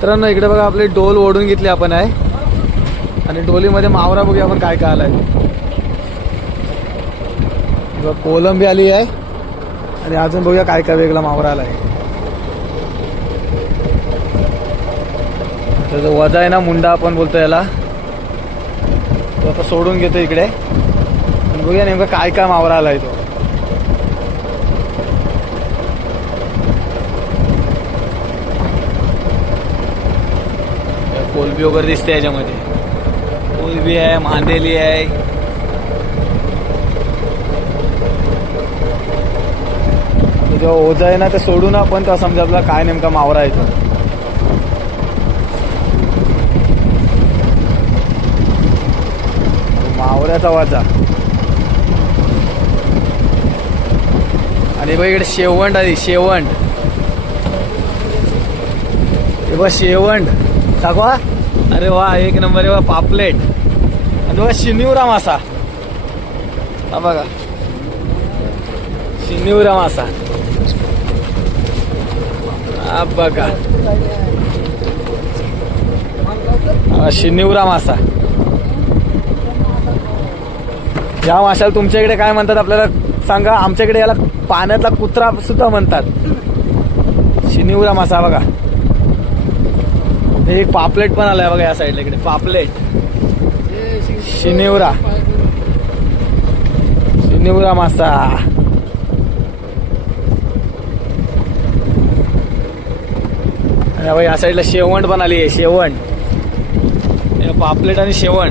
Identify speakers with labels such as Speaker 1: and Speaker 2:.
Speaker 1: मित्रांनो इकडे बघा आपली डोल ओढून घेतली आपण आहे. आणि डोलीमध्ये मावरा बघूया आपण काय काय आलाय. बघा, कोलंबी आली आहे. आणि अजून बघूया काय काय वेगळा मावरा आलाय. त्याचा वजा आहे ना मुंडा आपण बोलतो याला. तो आता सोडून घेतो इकडे. आणि बघूया नेमका काय काय मावरा आलाय तो. कोलबी वगैरे दिसते याच्यामध्ये. कोलबी आहे मांदेली आहे. जेव्हा ओझा आहे ना ते सोडू ना पण तेव्हा समजा आपला काय नेमका मावरा येतो मावऱ्याचा वाचा. आणि बघ इकडे शेवंड आली शेवंड. हे बघ शेवंड. दाखवा. अरे वा एक नंबर आहे पापलेट. आणि बघा शिनिवरा मासा. हा बघा. शिनिवरा मासा. हा बघा. हा, शिनिवरा मासा. या माशाला तुमच्या इकडे काय म्हणतात आपल्याला सांगा? आमच्याकडे याला पाण्यातला कुत्रा सुद्धा म्हणतात. शिनिवरा मासा बघा. हे एक पापलेट पण आलाय बघा या साईडला इकडे. पापलेट. शिनिवरा. शिनिवरा मासा. या साईडला शेवण पण आली आहे शेवण पापलेट आणि शेवण.